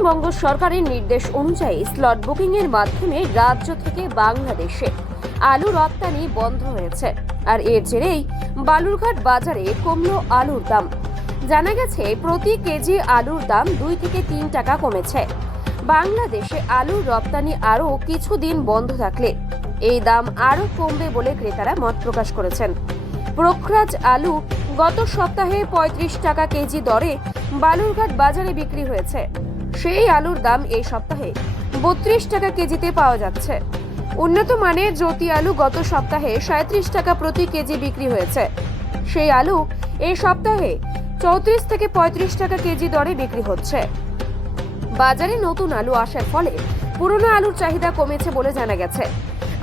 পশ্চিমবঙ্গ সরকারের নির্দেশ অনুযায়ী স্লট বুকিং এর মাধ্যমে রাজ্য থেকে বাংলাদেশে আলু রপ্তানি বন্ধ হয়েছে। আর এর জেরেই বালুরঘাট বাজারে কমলো আলুর দাম। জানা গেছে, প্রতি কেজি আলুর দাম দুই থেকে তিন টাকা কমেছে। বাংলাদেশে আলুর রপ্তানি আরও কিছুদিন বন্ধ থাকলে এই দাম আরও কমবে বলে ক্রেতারা মত প্রকাশ করেছেন। প্রখরাজ আলু গত সপ্তাহে পঁয়ত্রিশ টাকা কেজি দরে বালুরঘাট বাজারে বিক্রি হয়েছে। সেই আলুর দাম এই সপ্তাহে বত্রিশ টাকা কেজিতে পাওয়া যাচ্ছে। উন্নত মানের জ্যোতি আলু গত সপ্তাহে সাঁত্রিশ টাকা প্রতি কেজি বিক্রি হয়েছে। সেই আলু এই সপ্তাহে চৌত্রিশ থেকে পঁয়ত্রিশ টাকা কেজি দরে বিক্রি হচ্ছে। বাজারে নতুন আলু আসার ফলে পুরনো আলুর চাহিদা কমেছে বলে জানা গেছে।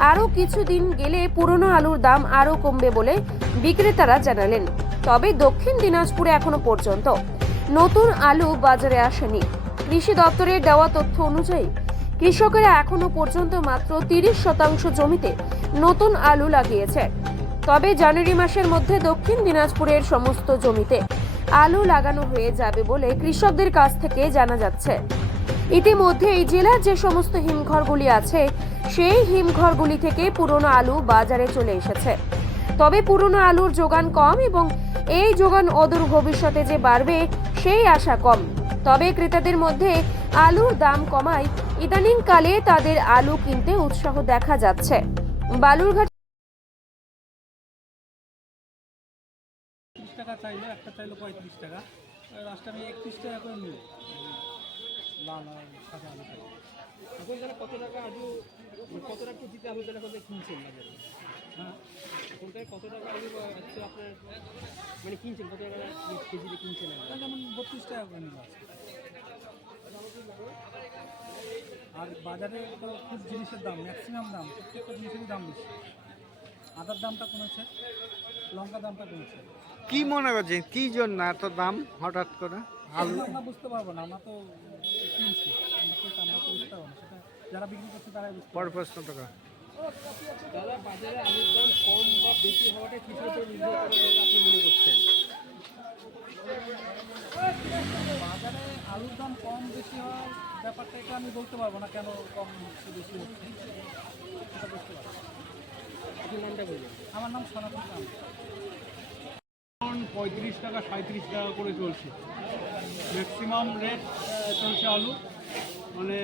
আরও কিছুদিন গেলে পুরনো আলুর দাম আরও কমবে বলে বিক্রেতারা জানালেন। তবে দক্ষিণ দিনাজপুরে এখনও পর্যন্ত নতুন আলু বাজারে আসেনি। কৃষি দপ্তরের দেওয়া তথ্য অনুযায়ী, কৃষকেরা এখনও পর্যন্ত মাত্র তিরিশ শতাংশ জমিতে নতুন আলু লাগিয়েছে। তবে জানুয়ারি মাসের মধ্যে দক্ষিণ দিনাজপুরের সমস্ত জমিতে আলু লাগানো হয়ে যাবে বলে কৃষকদের কাছ থেকে জানা যাচ্ছে। ইতিমধ্যে এই জেলার যে সমস্ত হিমঘরগুলি আছে, সেই হিমঘরগুলি থেকে পুরনো আলু বাজারে চলে এসেছে। তবে পুরনো আলুর যোগান কম এবং এই যোগান অদূর ভবিষ্যতে যে বাড়বে, সেই আশা কম। তবে ক্রেতাদের মধ্যে আলুর দাম কমায়। ইদানিংকালে তাদের আলু কিনতে উৎসাহ দেখা যাচ্ছে। বালুরঘাট কত টাকা আলু কত টাকা কেজিতে আলু কিনছেন বাজারে? হ্যাঁ এখনকার কত টাকা আলু হচ্ছে আপনার মানে কিনছেন কত টাকা কেজিতে কিনছেন? যেমন বত্রিশ টাকা করে নিল। আর বাজারে তো খুব জিনিসের দাম ম্যাক্সিমাম দাম প্রত্যেকটা জিনিসেরই দাম বেশি। আদার দামটা কমেছে লঙ্কা দামটা কমেছে। কি মনে করছেন? কি জন্য এত দাম হঠাৎ করে? আলু? আমরা বুঝতে পারব না আমরা তো কিনছি আমরা তো আমরা তো বুঝতে পারব না সেটা যারা বিক্রি করছে তারাই বুঝতে পর পারবে প্রশ্ন টাকা দাদা বাজারে আলুর দাম কম বা বেশি হওয়াটা কিছুর উপর নির্ভর করে আপনি মনে করছেন বাজারে আলুর দাম কম বেশি হওয়ার ব্যাপারটা এটা আমি বলতে পারব না কেন কম হচ্ছে বেশি হচ্ছে আমার নাম সনাতন রাম পঁয়ত্রিশ টাকা সাঁত্রিশ টাকা করে চলছে। ম্যাক্সিমাম রেট চলছে আলু। মানে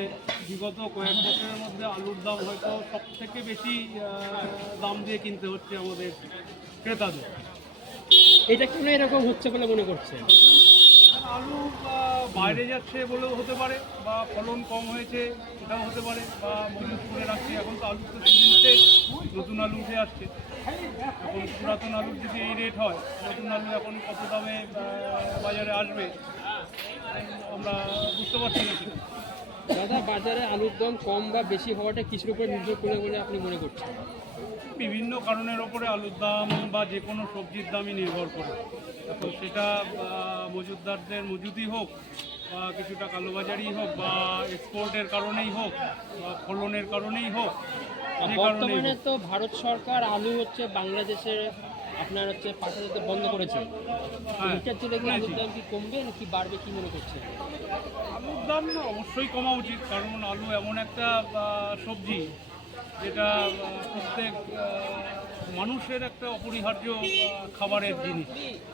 বিগত কয়েক বছরের মধ্যে আলুর দাম হয়তো সব থেকে বেশি দাম দিয়ে কিনতে হচ্ছে আমাদের ক্রেতাদের। এটা কেন এরকম হচ্ছে বলে মনে করছেন? আলু বাইরে যাচ্ছে বলেও হতে পারে বা ফলন কম হয়েছে সেটাও হতে পারে বা মজুত করে রাখছে এখন তো আলু তো সিজন শেষ নতুন আলু উঠে আসছে। এখন পুরাতন আলুর যদি এই রেট হয় নতুন আলু এখন কত দামে বাজারে আসবে? আমরা বুঝতে পারছি না সেটা। দাদা বাজারে আলুর দাম কম বা বেশি হওয়াটা কিছুর উপর নির্ভর করে বলে আপনি মনে করছেন বিভিন্ন কারণের ওপরে আলুর দাম বা যে কোনো সবজির দামই নির্ভর করে এখন সেটা আহ, মজুতদারদের মজুদি হোক বা কিছুটা কালোবাজারই হোক বা এক্সপোর্টের কারণেই হোক বা ফলনের কারণেই হোক বর্তমানে। তো ভারত সরকার আলু হচ্ছে বাংলাদেশের আপনার হচ্ছে পাঠাতে বন্ধ করেছে। এটার জন্য কি আলুর দাম কি কমবে নাকি বাড়বে কি মনে করছে আলুর দাম অবশ্যই কমা উচিত কারণ আলু এমন একটা সবজি যেটা প্রত্যেক মানুষের একটা অপরিহার্য খাবারের জিনিস।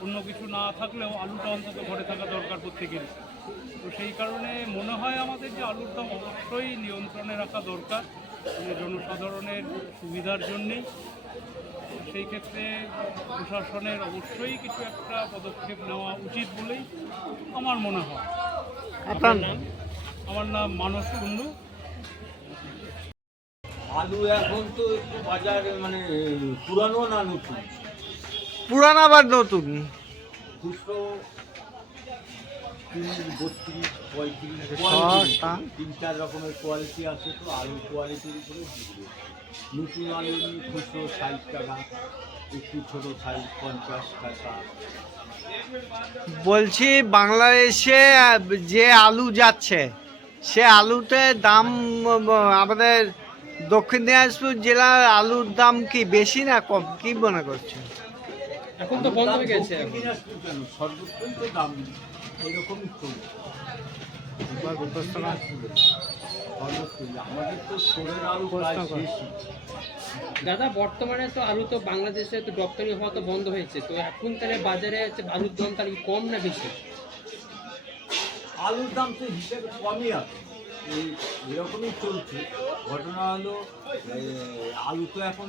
অন্য কিছু না থাকলেও আলুটা অন্তত ঘরে থাকা দরকার প্রত্যেকেরই। তো সেই কারণে মনে হয় আমাদের যে আলুর দাম অবশ্যই নিয়ন্ত্রণে রাখা দরকার। মানে জনসাধারণের সুবিধার জন্যেই। সেই ক্ষেত্রে প্রশাসনের অবশ্যই কিছু একটা পদক্ষেপ নেওয়া উচিত বলেই আমার মনে হয়। আপনার নাম? আমার নাম মানস কুণ্ডু। আলু এখন তো একটু বাজার মানে পুরানো না নতুন? পুরান আবার নতুন? দুশো তিরিশ বত্রিশ পঁয়ত্রিশ তিন চার রকমের কোয়ালিটি আছে তো আলু কোয়ালিটির উপরে নতুন আলু এমনি খুচরো ষাট টাকা একটু ছোটো সাইজ পঞ্চাশ টাকা। বলছি বাংলাদেশে যে আলু যাচ্ছে সে আলুতে দাম আমাদের দক্ষিণ দিনাজপুর জেলার আলুর দাম কি বেশি না কম? কি মনে করছেন এখন তো বন্ধ হয়ে গেছে তো দাম এরকমই চলছে। তো আলু দাদা বর্তমানে তো আলু তো বাংলাদেশে তো রপ্তানি হওয়া তো বন্ধ হয়েছে তো এখন তাহলে বাজারে হচ্ছে আলুর দাম তাহলে কি কম না বেশি? আলুর দাম তো হিসেবে কমই আছে। এই এরকমই চলছে। ঘটনা হলো আলু তো এখন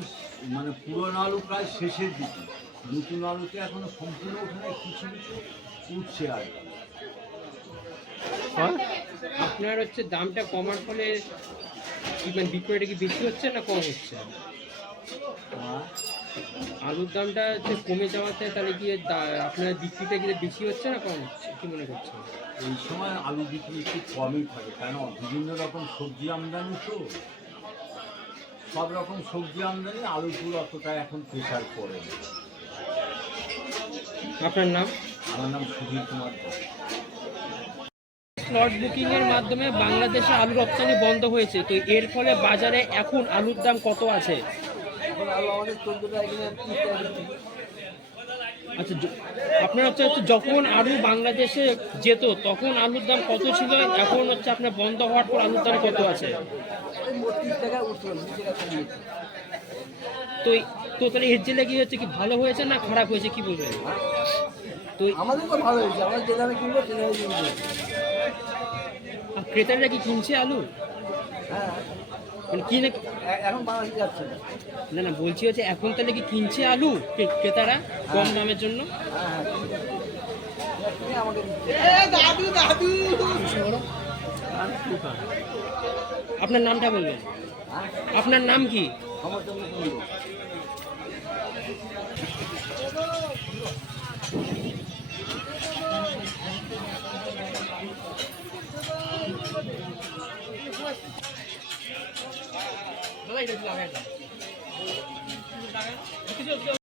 মানে পুরনো আলু প্রায় শেষের দিকে। নতুন আলুতে এখনও সম্পূর্ণ ওখানে কিছু কিছু উঠছে আর কি। আপনার হচ্ছে দামটা কমার ফলে মানে বিক্রয়টা কি বেশি হচ্ছে না কম হচ্ছে? আলুর দামটা হচ্ছে কমে যাওয়াতে তাহলে কি আপনার বিক্রিটা কি বেশি হচ্ছে না কম হচ্ছে? কি মনে করছেন? এই সময় আলু বিক্রি একটু কমই থাকে কেন? বিভিন্ন রকম সবজি আমদানি তো। সব রকম সবজি আমদানি উপর অতটা এখন প্রেশার পড়ে আপনার নাম? আমার নাম সুধীর কুমার দাস। স্লট বুকিং এর মাধ্যমে বাংলাদেশে আলু রপ্তানি বন্ধ হয়েছে। তো এর ফলে বাজারে এখন আলুর দাম কত আছে? আচ্ছা আপনার হচ্ছে যখন আলু বাংলাদেশে যেত, তখন আলুর দাম কত ছিল? এখন হচ্ছে আপনার বন্ধ হওয়ার পর আলুর দাম কত আছে? তো তো তাহলে এর জেলে কি হচ্ছে কি ভালো হয়েছে না খারাপ হয়েছে, কি বলবেন? তো আমাদের তো ভালো হয়েছে, আমরা যে কিনবো কিনবো। ক্রেতারা কি কিনছে আলু? হ্যাঁ মানে কিনে এখন বাংলাদেশ যাচ্ছে না। না না বলছি হচ্ছে এখন তাহলে কি কিনছে আলু ক্রেতারা কম দামের জন্য? হ্যাঁ হ্যাঁ আপনার নামটা বলবেন। আপনার নাম কি? কিনবো